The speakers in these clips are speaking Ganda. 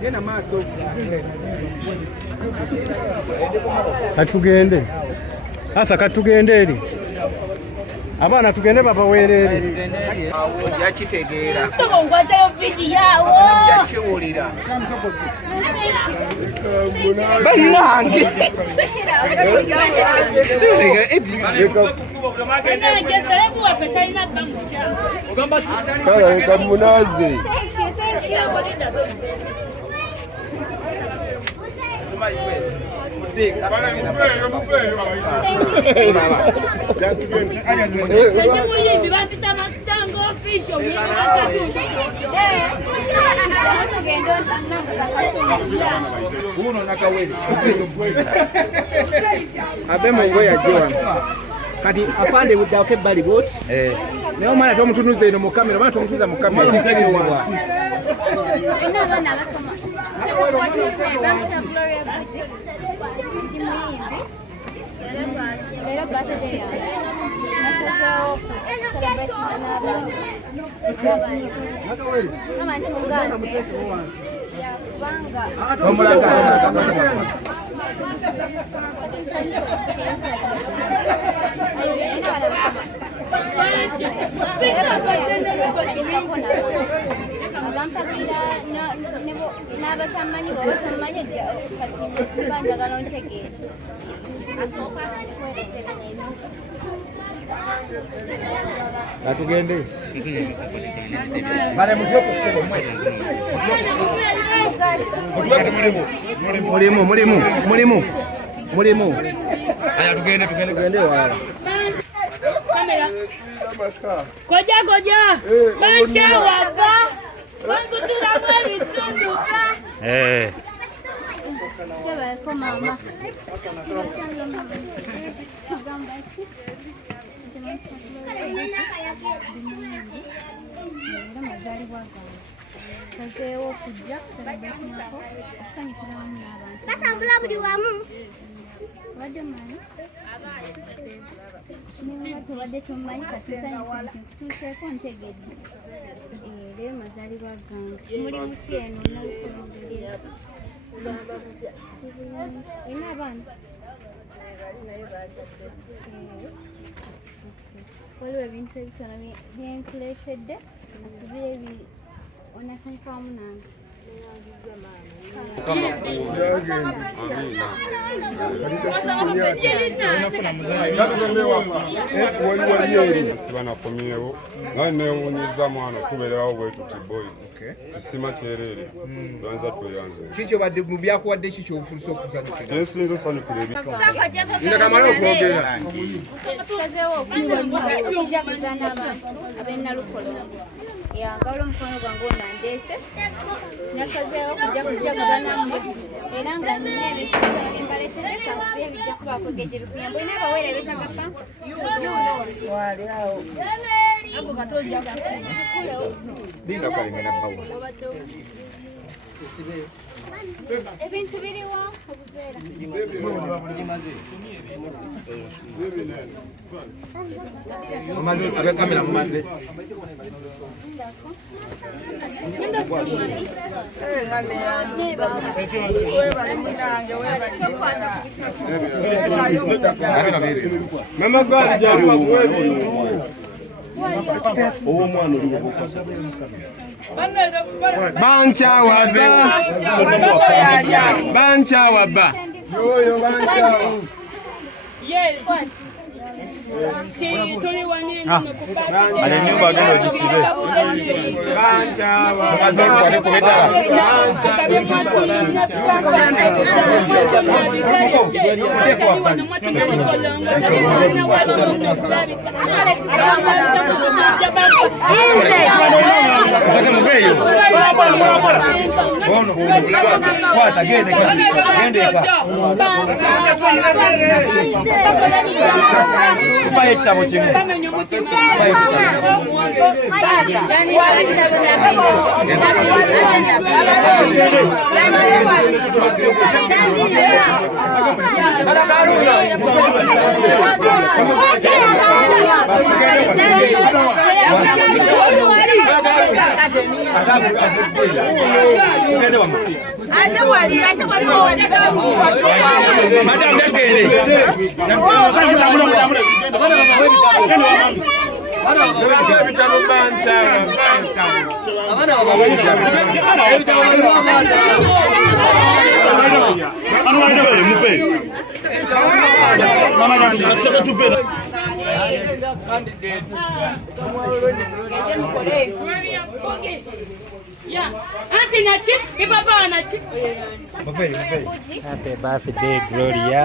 Genda maaso. Katugende. Asa katugende eri. Abaana tugende babaweerere. Yakitegeera. Ngwatayo video yawo. Yakiwulira. Bannange. Kala kamunaze. Kati afande uddaako Bollywood. Naye omwana tomutunuza eno mu kamera, omwana tomutunuza mu kamera. Gloria Bugie. Leero birthday yange. Nasazeewo celebrating n'abantu nganze yakubanga abampakira n'abatamanyi bwe batamanyi kati bandagala ontegeera Katugende. Mulimu. Aya tugende wala. Kamera. Goja. Bancha wava. Bangutula bwebitunduka. Keba ko mama. Kazeewo kujja kusanyukirako wamu n'abantu. Batambula buli wamu. Wadde manyi? Niba tubadde tumanyi kasisanyusa tutuuseeko ntegedde. Leero mazaalibwa gange. Muli muti eno Nalukolongo. Olina abaana? Waliwo ebintu ebitono byenkuleetedde asubire onasanyuka wamu nange. Sibanakomyewo naye newunyiza mwana okubeerawo bwe tuti boy kisima kyerere lwanza tweyanze Kiki obadde mu byakuwadde kiki ofuuse okusanyukira? kyensinza osanyukira Nina kamala okwogera. Tusazeewo okujaguza n'abantu ab'e Nalukolongo. Yangala omukono gwange onandeese. Nasazeewo okujaguza nammwe. Era nga nina ebintu bitono bye mbaleetedde kasubire ebijja kubaako geje bikuyamba. Olina abaweera ebeetaaga ppa? Linda kalengana bawo. Ebintu biriwo obuveera. Mumaze kamera mumaze. Mama gwa jabu Bancha waba. Yoyo bancha. Yes. Ale ni bagalo disibe. Kupa ekitabo kimu. tugende wamwe. Ate wali Madam tugende. Auntie Nyash, ni papa Nyash. Happy birthday, Gloria.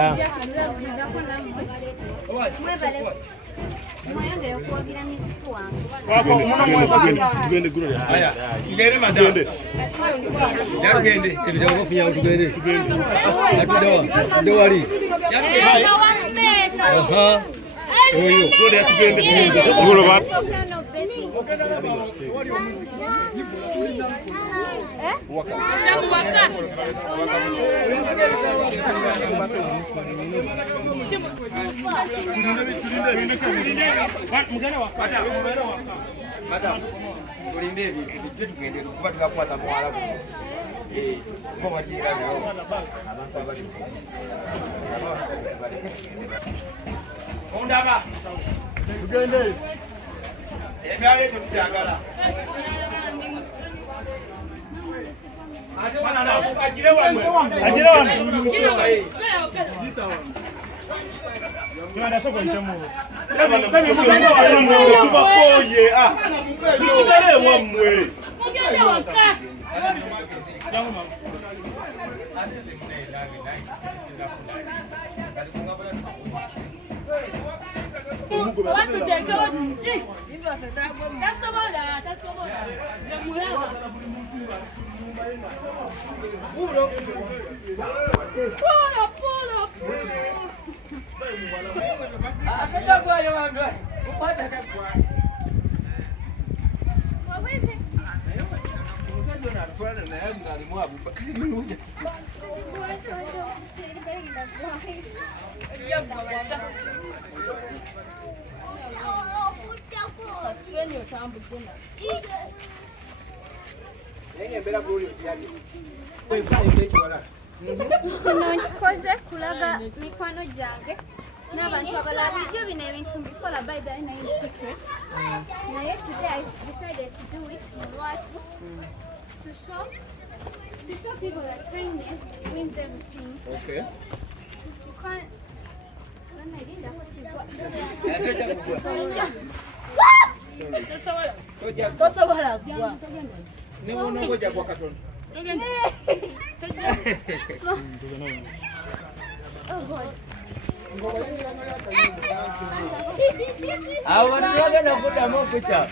Tugende Gloria. Aya, tugende madam. Tugende. Ebitabo bafunya tugende. Ndo wali. Aha. Oyo, Gloria tugende. Ngolo ba. Kino nkikoze kulaga mikwano gyange n'abantu abalala bijjo bino ebintu mbikola by the name secret. Naye today I decided to do it in Lwatu to show people that kindness wins everything. Okay. You can't. tosobola kugwa. Ni unongoja kwa Katonda. Oh God. Abantu bagenda kuddamu okukya.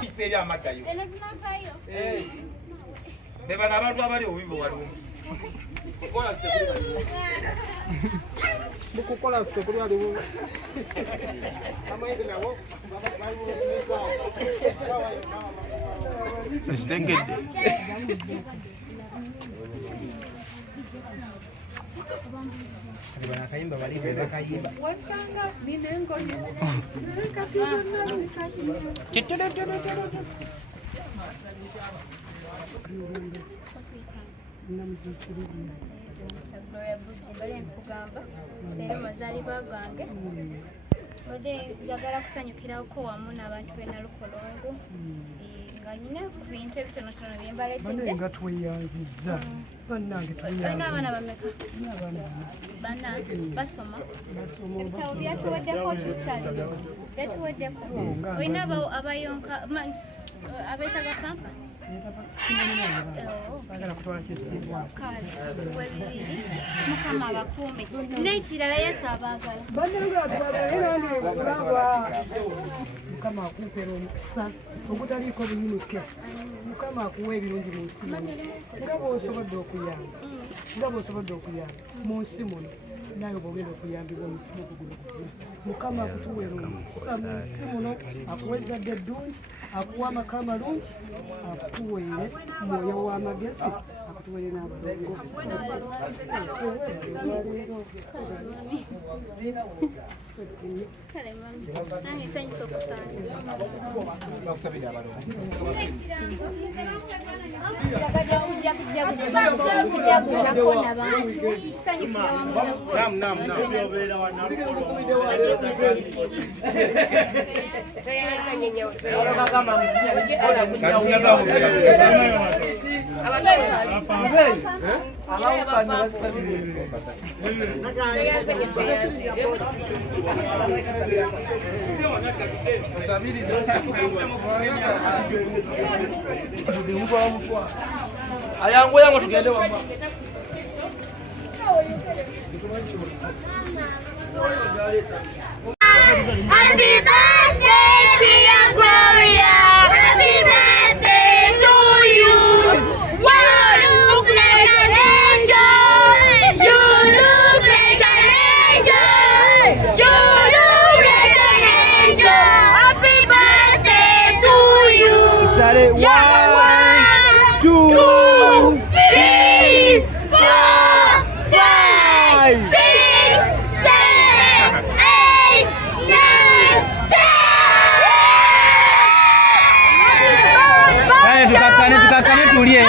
Kiseri amatayo. Eno tunavaayo. Beba n'abantu abali obubbi waliwo. Mukukola sitekuli aliwo. Amaidi nawo. Esitengedde. Bakayimba bali bakayimba. Wasanga ninengoye. Gloria Bugie bali nkugamba leero mazaalibwa gange ode njagala kusanyukirako wamu n'abantu b'e Nalukolongo nga nyina ku bintu ebitonotono bye mbaleetedde nga tweyanziza bannange olina abaana bameka bana basoma ebitabo byatuweddeko otukyali byatuweddeko olina abayonka abeetaga kampani sagala kutwala kyesiibwa mukama abakuume n'ekirala yesu abaagala bannangeaaakulaba mukama akumpera omukisa ogutaliiko buyinike mukama akuwa ebirungi mu nsi muno nga bw'osobodde okuyamba mu nsi muno naye bwogenda okuyambibwa omutima guno Mukama akutuweera omukisa mu nsi muno akuwa ezzadde eddungi akuwa amaka amalungi akutuweere mwoyo w'amagezi akutuweere n'abalongo nange nsanyusa okusaanakujaguzako n'abantu ayangu tugende wamma Happy birthday, dear Gloria. Happy birthday to you. You look like an angel. You look like an angel. You look like an angel. Happy birthday to you. Yeah. 1, 2, 3, 4, 5, 6, 7, 8, 9, 10. Tukakane tulie.